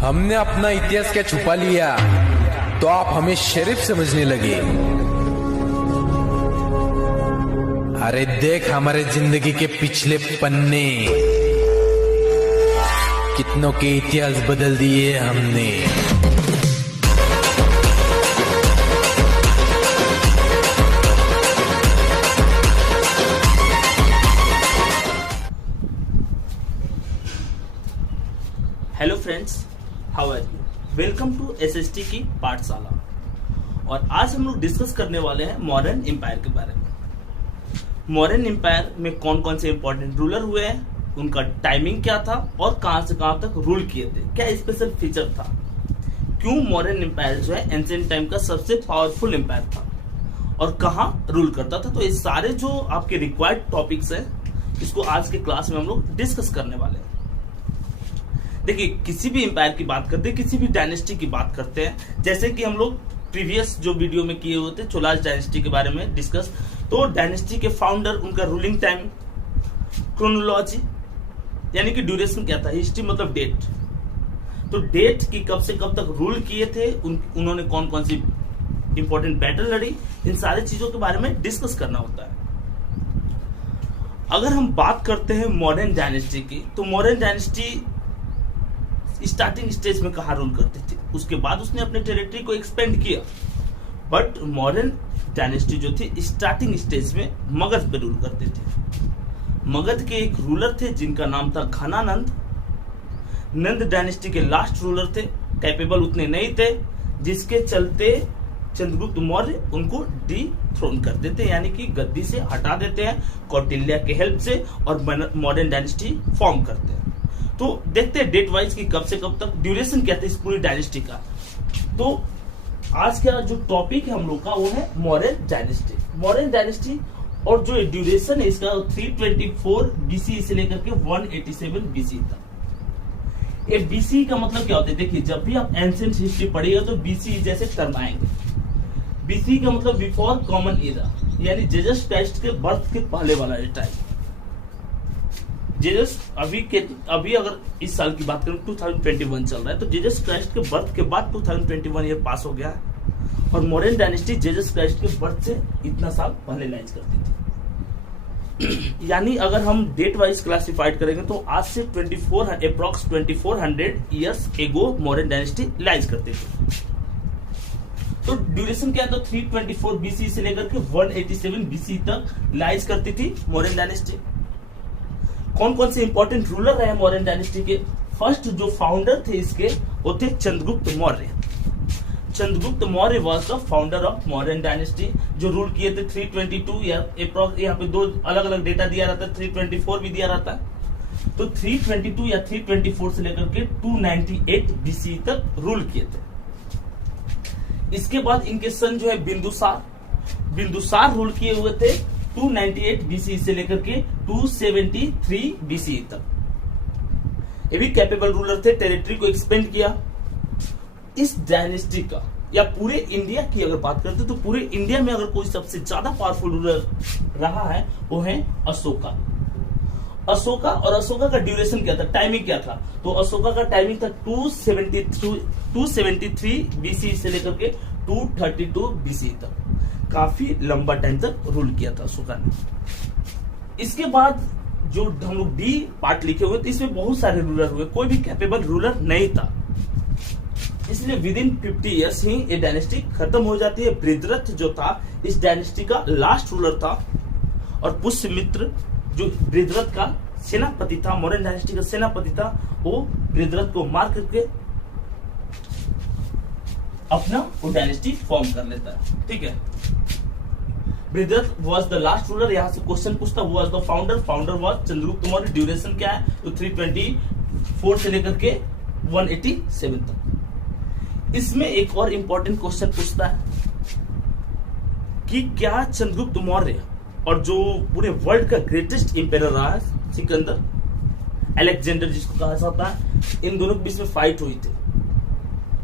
हमने अपना इतिहास क्या छुपा लिया तो आप हमें शरीफ समझने लगे। अरे देख हमारे जिंदगी के पिछले पन्ने, कितनों के इतिहास बदल दिए हमने। Hello friends, how are you? Welcome to SST की पाठशाला। और आज हम लोग डिस्कस करने वाले हैं मौर्यन एम्पायर के बारे में। मौर्यन एम्पायर में कौन कौन से इंपॉर्टेंट रूलर हुए हैं, उनका टाइमिंग क्या था और कहां से कहां तक रूल किए थे, क्या स्पेशल फीचर था, क्यों मौर्यन एम्पायर जो है एंशिएंट टाइम का सबसे पावरफुल एम्पायर था और कहां रूल करता था। तो ये सारे जो आपके रिक्वायर्ड टॉपिक्स है, इसको आज के क्लास में हम लोग डिस्कस करने वाले हैं। देखिए, किसी भी एम्पायर की बात करते हैं, किसी भी डायनेस्टी की बात करते हैं, जैसे कि हम लोग प्रीवियस जो वीडियो में किए हुए थे चोलास डायनेस्टी के बारे में डिस्कस, तो डायनेस्टी के फाउंडर, उनका रूलिंग टाइम, क्रोनोलॉजी यानी कि ड्यूरेशन क्या था, हिस्ट्री मतलब डेट, तो डेट की कब से कब तक रूल किए थे, उन्होंने कौन कौन सी इंपॉर्टेंट बैटल लड़ी, इन सारी चीजों के बारे में डिस्कस करना होता है। अगर हम बात करते हैं मॉडर्न डायनेस्टी की, तो मॉडर्न डायनेस्टी स्टार्टिंग स्टेज में कहा रूल करती थी, उसके बाद उसने अपने टेरिटरी को एक्सपेंड किया। बट मॉडर्न डायनेस्टी जो थी स्टार्टिंग स्टेज में मगध पे रूल करते थे। मगध के एक रूलर थे जिनका नाम था घनानंद। नंद डायनेस्टी के लास्ट रूलर थे, कैपेबल उतने नहीं थे, जिसके चलते चंद्रगुप्त मौर्य उनको डिथ्रोन कर देते हैं, यानी कि गद्दी से हटा देते हैं कौटिल्य के हेल्प से और मॉडर्न डायनेस्टी फॉर्म करते हैं। तो देखते हैं डेट वाइज की कब से कब तक, ड्यूरेशन क्या था इस पूरी डायनेस्टी का। तो आज का जो टॉपिक है हम लोग का वो है मॉडर्न डायनेस्टी। मॉडर्न डायनेस्टी और जो ड्यूरेशन है इसका 324 बीसी से लेकर के 187 बीसी तक। ये बीसी का मतलब क्या होता है? देखिए, जब भी आप एंशिएंट हिस्ट्री पढ़िएगा तो बीसी जैसे टर्म आएंगे। बीसी का मतलब बिफोर कॉमन एरा, यानी जीसस क्राइस्ट के बर्थ के पहले वाला टाइम। जीसस अभी अगर इस साल की बात करें 2021 चल रहा है, तो जीसस क्राइस्ट के बर्थ के बाद 2021 ईयर पास हो गया है और मॉडर्न डायनेस्टी जीसस क्राइस्ट के बर्थ से इतना साल पहले लाइज करती थी। यानी अगर हम डेट वाइज क्लासिफाइड करेंगे तो आज से 2400 years ago modern dynasty lies करती थी। तो ड्यूरेशन क्या था? 324 बीसी से लेकर के 187 बीसी तक लाइज करती थी मॉडर्न डायनेस्टी। कौन कौन से इंपॉर्टेंट रूलर रहे मॉडर्न डायनेस्टी के? फर्स्ट जो फाउंडर थे इसके वो थे Chandragupta Maurya. Chandragupta Maurya was the founder of modern dynasty, जो रूल किए थे 322 या अप्रॉक्स, यहाँ पे दो अलग अलग डेटा दिया रहता है, 324 भी दिया रहता है। तो 322 या 324 से लेकर के 298 बीसी तक रूल किए थे। इसके बाद इनके सन जो है बिंदुसार रूल किए हुए थे 298 बीसी से लेकर के 273 बीसी तक। ये भी कैपेबल रूलर थे, टेरिटरी को एक्सपेंड किया। इस डायनेस्टी का या पूरे इंडिया की अगर बात करते तो पूरे इंडिया में अगर कोई सबसे ज्यादा पावरफुल रूलर रहा है वो है अशोका। और अशोका का ड्यूरेशन क्या था, टाइमिंग क्या था? तो अशोका का टाइमिंग था 273 बीसी से लेकर के 232 बीसी तक। काफी लंबा टाइम तक रूल किया था अशोका ने। इसके बाद जो हम लोग डी पार्ट लिखे हुए थे इसमें बहुत सारे रूलर हुए, कोई भी कैपेबल रूलर नहीं था, इसलिए विद इन 50 ईयर्स ही ये डायनेस्टी खत्म हो जाती है। बृहद्रथ जो था इस डायनेस्टी का लास्ट रूलर था और पुष्यमित्र जो बृहद्रथ का सेनापति था, मौर्यन डायनेस्टी का सेनापति था, वो बृहद्रथ को मार करके अपना वो डायनेस्टी फॉर्म कर लेता है। ठीक है, Brihadratha was the last ruler. यहां से क्वेश्चन पूछता, who was the founder was Chandragupta Maurya. Duration क्या है? तो 324 से लेकर के 187 तक। इसमें एक और इंपॉर्टेंट क्वेश्चन पूछता है कि क्या चंद्रगुप्त मौर्य और जो पूरे वर्ल्ड का ग्रेटेस्ट इंपेरर रहा है सिकंदर, अलेक्जेंडर जिसको कहा जाता है, इन दोनों के बीच में फाइट हुई थी।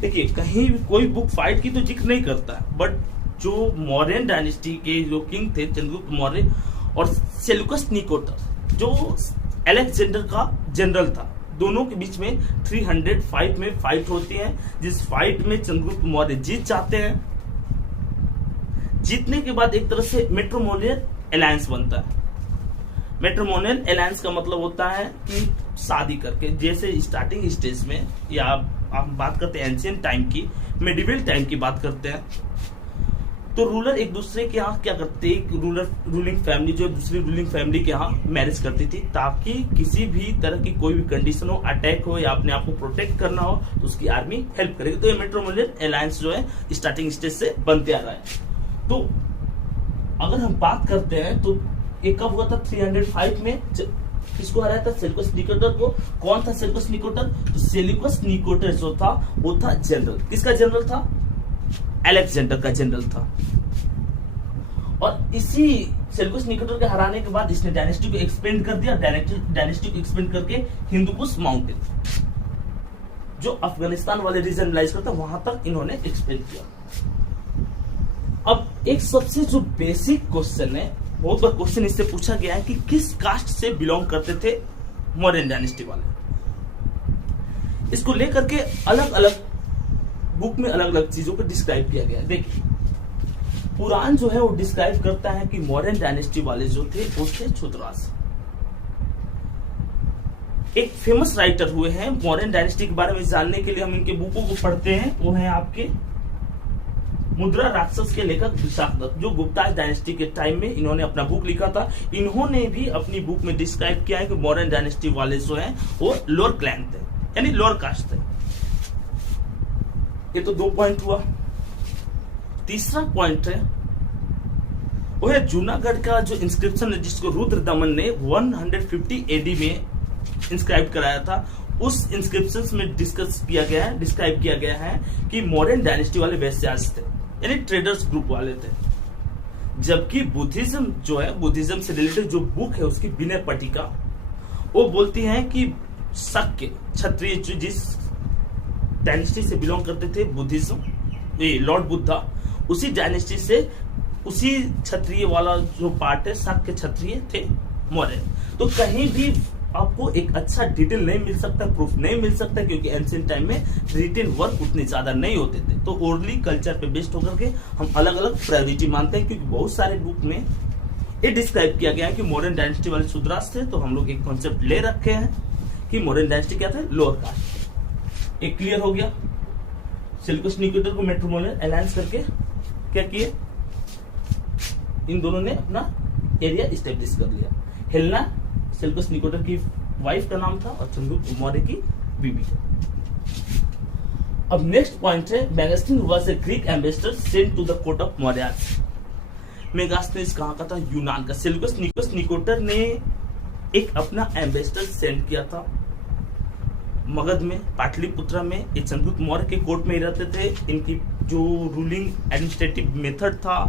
देखिए, कहीं भी कोई बुक फाइट की तो जिक्र नहीं करता है, बट जो मौर्यन डायनेस्टी के जो किंग थे चंद्रगुप्त मौर्य और सेल्यूकस निकोटर जो अलेक्जेंडर का जनरल था, दोनों के बीच में 305 में फाइट होती है, जिस फाइट में चंद्रगुप्त मौर्य जीत जाते हैं। जीतने के बाद एक तरह से मैट्रिमोनियल अलायंस बनता है। मैट्रिमोनियल अलायंस का मतलब होता है कि शादी करके, जैसे स्टार्टिंग स्टेज में, या आप बात करते हैं एंशिएंट टाइम की, मेडिवल टाइम की बात करते हैं, तो रूलर एक दूसरे के यहाँ क्या करते, एक रूलिंग फैमिली जो दूसरी रूलिंग फैमिली के यहाँ मैरिज करती थी, ताकि किसी भी तरह की कोई भी कंडीशन हो, अटैक हो या अपने आप को प्रोटेक्ट करना हो, तो उसकी आर्मी हेल्प करेगी। तो ये मैट्रिमोनियल अलायंस जो है स्टार्टिंग स्टेज से बनते आ रहा है। तो अगर हम बात करते हैं तो ये कब हुआ था? 305 में। किसको हराया था? सेल्यूकस निकोटर को। कौन था सेल्यूकस निकोटर? तो सेल्यूकस निकोटर जो था वो था जनरल। किसका जनरल था? अलेक्जेंडर का जनरल था। और इसी सेल्यूकस निकोटर के हराने के बाद इसने डायनेस्टी को एक्सपेंड कर दिया। डायनेस्टी को एक्सपेंड करके हिंदुकुश माउंटेन, जो अफगानिस्तान वाले रीजन लाइज करता, वहां तक इन्होंने एक्सपेंड किया। अब एक सबसे जो बेसिक क्वेश्चन है, बहुत बार क्वेश्चन इससे पूछा गया है कि किस कास्ट से बिलोंग करते थे मौर्यन डायनेस्टी वाले। इसको लेकर के अलग अलग बुक में अलग अलग चीजों को डिस्क्राइब किया गया है। देखिए, पुराण जो है वो डिस्क्राइब करता है कि मौर्यन डायनेस्टी वाले जो थे वो थे क्षुद्रास। एक फेमस राइटर हुए हैं मौर्यन डायनेस्टी के बारे में जानने के लिए, हम इनके बुकों को पढ़ते हैं। वो है आपके मुद्रा राक्षस के लेखक विशाखदत्त, जो गुप्ता डायनेस्टी के टाइम में इन्होंने अपना बुक लिखा था। इन्होंने भी अपनी बुक में डिस्क्राइब किया है कि मौर्यन डायनेस्टी वाले जो हैं वो लोअर क्लैन थे, यानी लोअर कास्ट थे। ये तो 2 पॉइंट हुआ। तीसरा पॉइंट है वो है जूनागढ़ का जो इंस्क्रिप्शन है, जिसको रुद्र दमन ने 150 एडी में इंस्क्राइब कराया था। उस इंस्क्रिप्शन में डिस्क्राइब किया गया है कि मौर्यन डायनेस्टी वाले वैश्यास थे, यानी ट्रेडर्स ग्रुप वाले थे। जबकि बुद्धिज्म जो है, बुद्धिज्म से रिलेटेड जो बुक है उसकी विनय पट्टिका, वो बोलती है कि शक क्षत्रिय जिस डायनेस्टी से बिलोंग करते थे, बुद्धिज्म, ये लॉर्ड बुद्धा, उसी डायनेस्टी से, उसी क्षत्रिय वाला जो पार्ट है, शक के क्षत्रिय थे मौर्य। तो कहीं भी आपको एक अच्छा डिटेल नहीं मिल सकता, प्रूफ नहीं मिल सकता, क्योंकि एंशिएंट टाइम में रिटन वर्क उतने ज्यादा नहीं होते थे। तो ओरली कल्चर पे बेस्ड होकर के हम अलग अलग प्रायोरिटी मानते हैं, क्योंकि बहुत सारे बुक में ये डिस्क्राइब किया गया है कि मौर्यन डायनेस्टी वाले शूद्रास थे। तो हम लोग एक कॉन्सेप्ट ले रखे हैं कि मौर्यन डायनेस्टी क्या थे? Lower caste. एक क्लियर हो गया। सेल्यूकस निकोटर को मैट्रिमोनियल अलायंस करके क्या किए? इन दोनों ने अपना एरिया इस्टेब्लिश कर लिया। हेलेना सेल्यूकस निकोटर की वाइफ का नाम था और चंद्रगुप्त मौर्य की बीबी। अब नेक्स्ट पॉइंट है, Megasthenes was a Greek ambassador sent to the court of Mauryas. Megasthenes कहाँ का था? यूनान का। सेल्यूकस निकोटर ने एक अपना एम्बेसडर सेंड किया था मगध में, पाटलिपुत्र में। ये चंद्रगुप्त मौर्य के कोर्ट में ही रहते थे। इनकी जो रूलिंग एडमिनिस्ट्रेटिव मेथड था,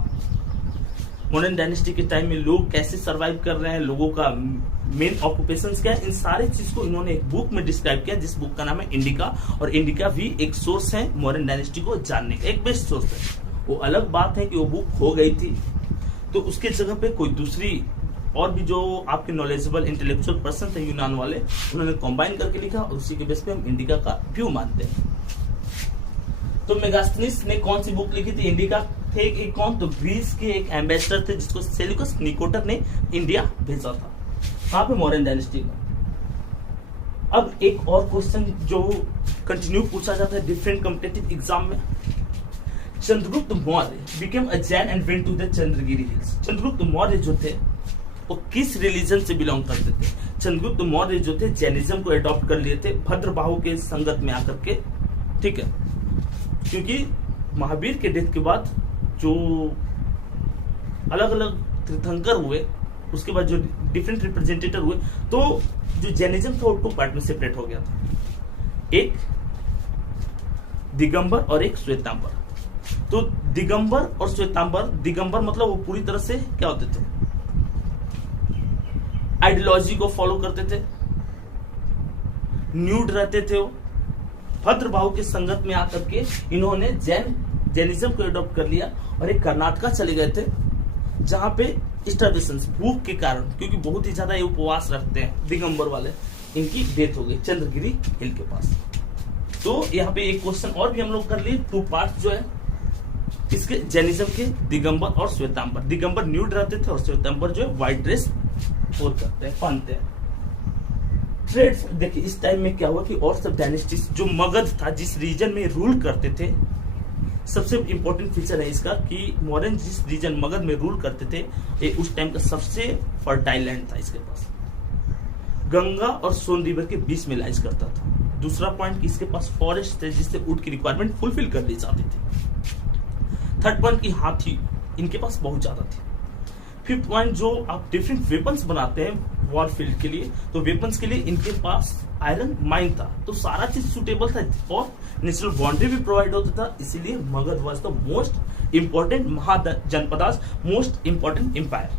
मॉडर्न डायनेस्टी के टाइम में लोग कैसे सरवाइव कर रहे हैं, लोगों का मेन ऑक्यूपेशंस क्या है, इन सारे चीज को इन्होंने एक बुक में डिस्क्राइब किया, जिस बुक का नाम है इंडिका। और इंडिका भी एक सोर्स है मॉडर्न डायनेस्टी को जानने का, एक बेस्ट सोर्स है। वो अलग बात है कि वो बुक खो गई थी, तो उसके जगह पे कोई दूसरी और भी जो आपके नॉलेजेबल इंटेलेक्चुअल पर्सन थे यूनान वाले, उन्होंने कंबाइन करके लिखा, और उसी के बेस पे हम इंडिका का व्यू मानते हैं। तो मेगास्थनीज ने कौन सी बुक लिखी थी? इंडिका थे। एक कौन? तो ग्रीस के एक एम्बेसडर थे जिसको सेल्यूकस निकोटर ने इंडिया भेजा था। कहां पे? मॉडर्न डायनेस्टी का। अब एक और क्वेश्चन जो कंटिन्यू पूछा जाता है डिफरेंट कॉम्पिटिटिव एग्जाम में, Chandragupta Maurya became a Jain and went to the Chandragiri hills. Chandragupta Maurya जो थे वो किस रिलीजन से बिलोंग करते थे? चंद्रगुप्त मौर्य जो थे जैनिज्म को अडॉप्ट कर लिए थे भद्रबाहु के संगत में आकर के, ठीक है, क्योंकि महावीर के डेथ के बाद जो अलग अलग तीर्थंकर हुए, उसके बाद जो डिफरेंट रिप्रेजेंटेटिव हुए, तो जो जैनिज्म था वो 2 पार्ट में सेपरेट हो गया था, एक दिगंबर और एक श्वेतांबर। तो दिगंबर और श्वेतांबर, दिगंबर मतलब वो पूरी तरह से क्या होते थे? आइडियोलॉजी को फॉलो करते थे, न्यूड रहते थे। वो भद्रबाहु के संगत में आकर के इन्होंने जैनिज्म को अडॉप्ट कर लिया, और एक कर्नाटका चले गए थे जहां पे स्टार्वेशन, भूख के कारण, क्योंकि बहुत ही ज्यादा ये उपवास रखते हैं दिगंबर वाले, इनकी डेथ हो गई चंद्रगिरी हिल के पास। तो यहाँ पे एक क्वेश्चन और भी हम लोग कर लिए, 2 पार्ट जो है इसके जैनिज्म के, दिगंबर और श्वेतांबर। दिगंबर न्यूड रहते थे और श्वेतांबर जो है व्हाइट ड्रेस और करते हैं, पहनते हैं। ट्रेड्स देखिए इस टाइम में क्या हुआ कि और सब डायनेस्टीज जो मगध था जिस रीजन में रूल करते थे, सबसे इंपॉर्टेंट फीचर है इसका कि मौर्यन जिस रीजन मगध में रूल करते थे ये उस टाइम का सबसे फर्टाइल लैंड था, इसके पास गंगा और सोन रिवर के बीच में लाइज करता था। दूसरा पॉइंट कि इसके पास फॉरेस्ट थे जिससे वुड की रिक्वायरमेंट फुलफिल कर ली जाती थी। थर्ड पॉइंट की हाथी इनके पास बहुत ज्यादा थी। फिफ्थ पॉइंट जो आप डिफरेंट वेपन्स बनाते हैं वॉर फील्ड के लिए, तो वेपन्स के लिए इनके पास आयरन माइन था, तो सारा चीज सुटेबल था और नेचुरल बाउंड्री भी प्रोवाइड होता था। इसीलिए Magadha was the most important Mahajanapadas, most important empire,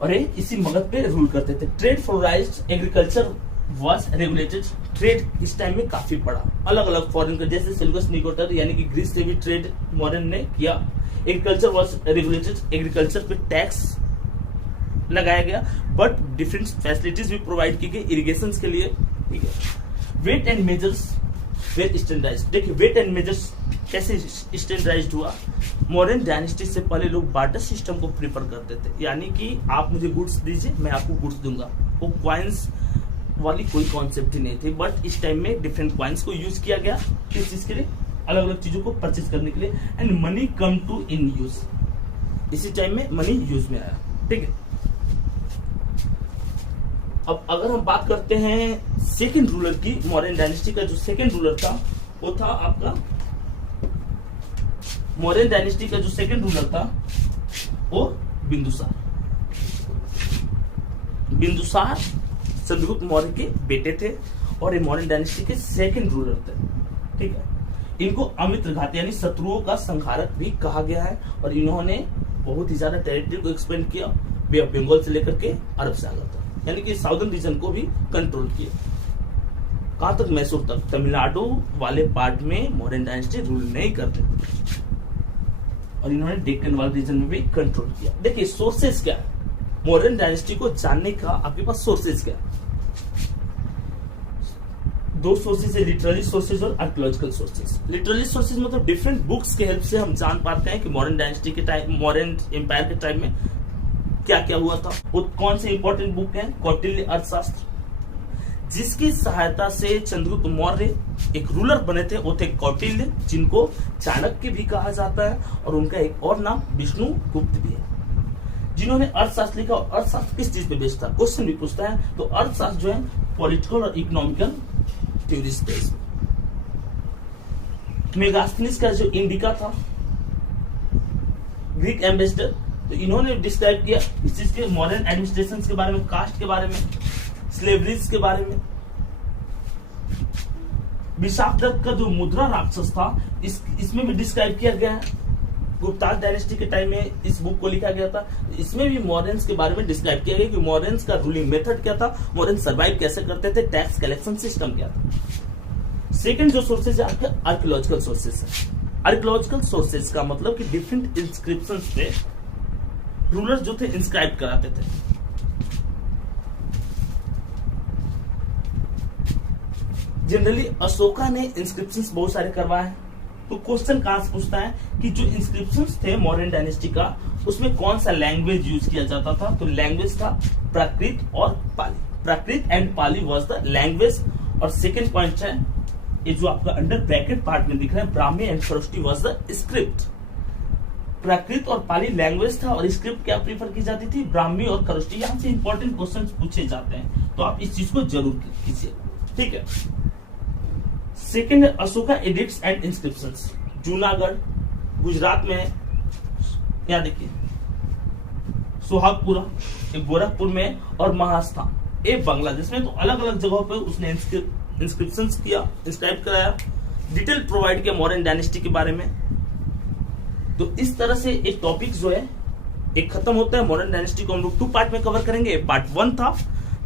और ये इसी मगध पे रूल करते थे। Trade flourished, agriculture was regulated. Trade इस टाइम में काफी बढ़ा, अलग अलग फॉरेन का, जैसे सेल्यूकस निकोटर यानी कि ग्रीस से भी ट्रेड मॉडर्न ने किया। एग्रीकल्चर वाज रेगुलेटेड, एग्रीकल्चर पे टैक्स लगाया गया, बट डिफरेंट फैसिलिटीज भी प्रोवाइड की गई इरिगेशन के लिए। ठीक है, weight and measures were standardised. देखिए वेट एंड मेजर्स कैसे स्टैंडर्डाइज्ड हुआ। मॉडर्न डायनेस्टी से पहले लोग बार्टर सिस्टम को प्रीफर करते थे, यानी कि आप मुझे गुड्स दीजिए मैं आपको गुड्स दूंगा। वो क्वाइंस वाली कोई कॉन्सेप्ट ही नहीं थी, बट इस टाइम में डिफरेंट क्वाइंस को यूज किया गया किस चीज के लिए, अलग अलग चीजों को परचेज करने के लिए, and money come to in use. इसी टाइम में मनी यूज में आया। ठीक है, अब अगर हम बात करते हैं सेकंड रूलर की, मौर्यन डायनेस्टी का जो सेकंड रूलर था वो था आपका, मौर्यन डायनेस्टी का जो सेकंड रूलर था वो बिंदुसार। बिंदुसार चंद्रगुप्त मौर्य के बेटे थे और ये मौर्यन डायनेस्टी के सेकंड रूलर थे। ठीक है, इनको अमित्रघात यानी शत्रुओं का संहारक भी कहा गया है, और इन्होंने बहुत ही ज्यादा टेरिटरी को एक्सपेंड किया, बे ऑफ बंगाल से लेकर के अरब सागर तक, यानी कि साउदर्न रीजन को भी कंट्रोल किया। कहां तक, मैसूर तक। तमिलनाडु वाले पार्ट में मौर्यन डायनेस्टी रूल नहीं करते थे, और इन्होंने डेक्कन वाले रीजन में भी कंट्रोल किया। देखिए सोर्सेस क्या है, मौर्यन डायनेस्टी को जानने का आपके पास सोर्सेस क्या है। 2 सोर्सेज है, लिटरेरी सोर्सेज और आर्कियोलॉजिकल सोर्सेज। लिटरेरी सोर्सेज मतलब डिफरेंट बुक्स के हेल्प से हम जान पाते हैं कि मॉडर्न डायनेस्टी के टाइम, मॉडर्न एम्पायर के टाइम में क्या क्या हुआ था। वो कौन से इंपॉर्टेंट बुक है, कौटिल्य अर्थशास्त्र, जिसकी सहायता से चंद्रगुप्त मौर्य एक रूलर बने थे, वो थे कौटिल्य, जिनको चाणक्य भी कहा जाता है, और उनका एक और नाम विष्णुगुप्त भी है, जिन्होंने अर्थशास्त्र लिखा। और अर्थशास्त्र किस चीज पे बेस्ड था, क्वेश्चन भी पूछता है, तो अर्थशास्त्र जो है पॉलिटिकल और इकोनॉमिकल थ्योरीज बेस्ड। मेगास्थनीज का जो इंडिका था, ग्रीक एम्बेसडर, तो इन्होंने डिस्क्राइब किया इस चीज के, मॉडर्न एडमिनिस्ट्रेशन के बारे में, कास्ट के बारे में, स्लेवरीज के बारे में। विशाखदत्त का जो मुद्रा राक्षस था इसमें भी डिस्क्राइब किया गया है। गुप्ता डायनेस्टी के टाइम में इस बुक को लिखा गया था, इसमें भी मॉर्यंस के बारे में डिस्क्राइब किया गया कि मॉर्यंस का रूलिंग मेथड क्या था, मॉर्यन सर्वाइव कैसे करते थे, टैक्स कलेक्शन सिस्टम क्या था। सेकंड जो सोर्सेज है आपके आर्कियोलॉजिकल सोर्सेज है। आर्कियोलॉजिकल सोर्सेज का मतलब कि डिफरेंट इंस्क्रिप्शंस पे रूलर जो थे इंस्क्राइब कराते थे। जनरली अशोका ने इंस्क्रिप्शंस बहुत सारे करवाए हैं। तो क्वेश्चन कहां से पूछता है कि जो इंस्क्रिप्शंस थे मॉडर्न डायनेस्टी का, उसमें कौन सा लैंग्वेज यूज किया जाता था, तो लैंग्वेज था प्राकृत और Pali. Prakrit and Pali was the language. और सेकंड पॉइंट है ये जो आपका अंडर ब्रैकेट पार्ट में दिख रहा है, Brahmi and Kharosthi was the script. Prakrit और पाली लैंग्वेज था और स्क्रिप्ट क्या प्रीफर की जाती थी, ब्राह्मी और खरोष्टी। यहां से इंपॉर्टेंट क्वेश्चन पूछे जाते हैं, तो आप इस चीज को जरूर कीजिए। ठीक है, सेकेंड है Ashoka addicts and inscriptions. Junagadh Gujarat में है, यहाँ देखिए सुहागपुरा गोरखपुर में, और महास्थान ये बांग्लादेश में। तो अलग अलग जगहों पे उसने इंस्क्रिप्शंस किया, इंस्क्राइब कराया, डिटेल प्रोवाइड किया मॉडर्न डायनेस्टी के बारे में। तो इस तरह से एक टॉपिक जो है एक खत्म होता है। मॉडर्न डायनेस्टी को हम लोग 2 पार्ट में कवर करेंगे। पार्ट 1 था,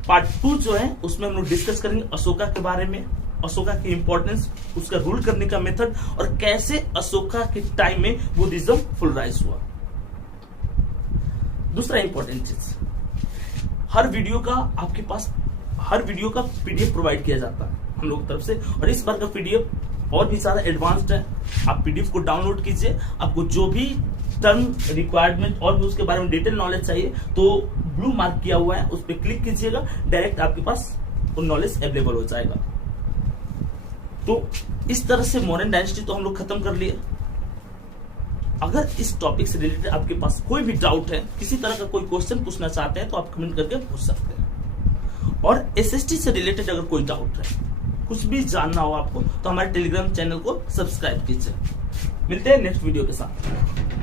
पार्ट 2 जो है उसमें हम लोग डिस्कस करेंगे अशोका के बारे में, अशोका की इंपॉर्टेंस, उसका रूल करने का मेथड, और कैसे अशोका के टाइम में बुद्धिज्म फुल राइज हुआ। दूसरा इंपॉर्टेंट चीज, हर वीडियो का आपके पास हर वीडियो का पीडीएफ प्रोवाइड किया जाता है हम लोग की तरफ से। और इस बार का पीडीएफ और भी सारा एडवांस्ड है। आप पीडीएफ को डाउनलोड कीजिए, आपको जो भी टर्म रिक्वायरमेंट और भी उसके बारे में डिटेल नॉलेज चाहिए तो ब्लू मार्क किया हुआ है, उस पर क्लिक कीजिएगा, डायरेक्ट आपके पास वो नॉलेज अवेलेबल हो जाएगा। तो इस तरह से मॉडर्न डायनेस्टी तो हम लोग खत्म कर लिए। अगर इस टॉपिक से रिलेटेड आपके पास कोई भी डाउट है, किसी तरह का कोई क्वेश्चन पूछना चाहते हैं तो आप कमेंट करके पूछ सकते हैं। और एसएसटी से रिलेटेड अगर कोई डाउट है, कुछ भी जानना हो आपको, तो हमारे टेलीग्राम चैनल को सब्सक्राइब कीजिए। मिलते हैं नेक्स्ट वीडियो के साथ।